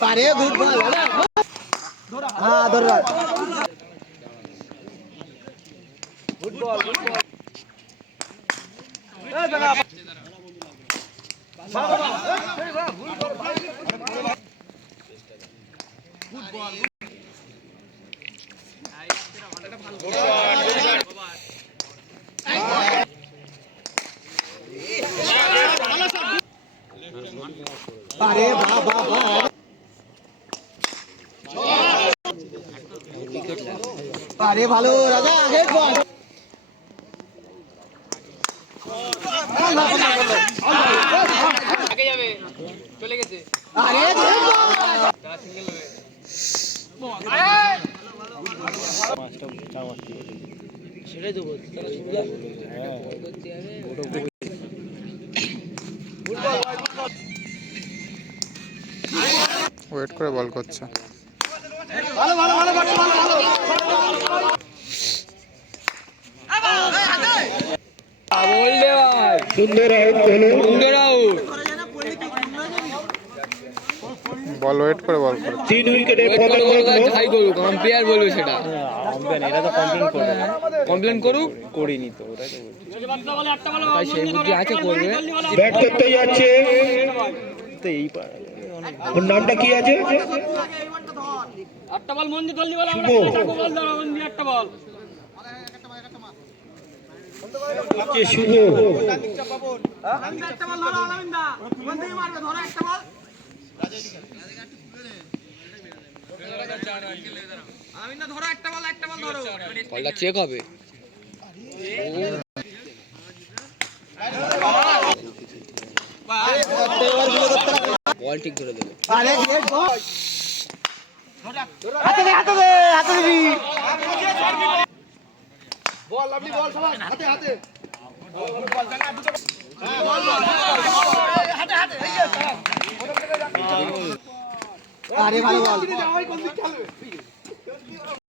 পারে good ball হ্যাঁ ধর গুড বল এই দাদা গুড বল আরে বাহ বাহ বাহ আরে ভালো রাজা আগে বল আগে যাবে চলে গেছে আরে সিঙ্গেল হবে ছেড়ে দেবো ওয়েট করে বল করছে। ভালো ভালো ভালো ভালো ভালো বললে ভাই সুন্দর আউট সুন্দর আউট বল ওয়েট করে বল করে 3 উইকেটে হাই করুক আম্পায়ার বলবে সেটা আম্পায়ার এরা তো কমপ্লেইন করবে কমপ্লেন করুক করিনি তো ওরা তো তাই সেই বুদ্ধি আছে করবে ব্যাট করতে যাচ্ছে তো এই ওর নামটা কি আছে আটটা বল মন দিয়ে ধরলি বল আমরা শুভ। চাকু বল ধরো মন দিয়ে একটা বল কে শুভ একটা বল ধরো আলামিন্দা মন দিয়ে মারবে ধরো একটা বল আলামিন্দা ধরো একটা বল ধরো বলটা চেক হবে বল ঠিক ধরে দেবে আরে গ্রেট বল হাতে দে হাতে দিবি বল আপনি বল সবাই হাতে হাতে আরে ভালো বল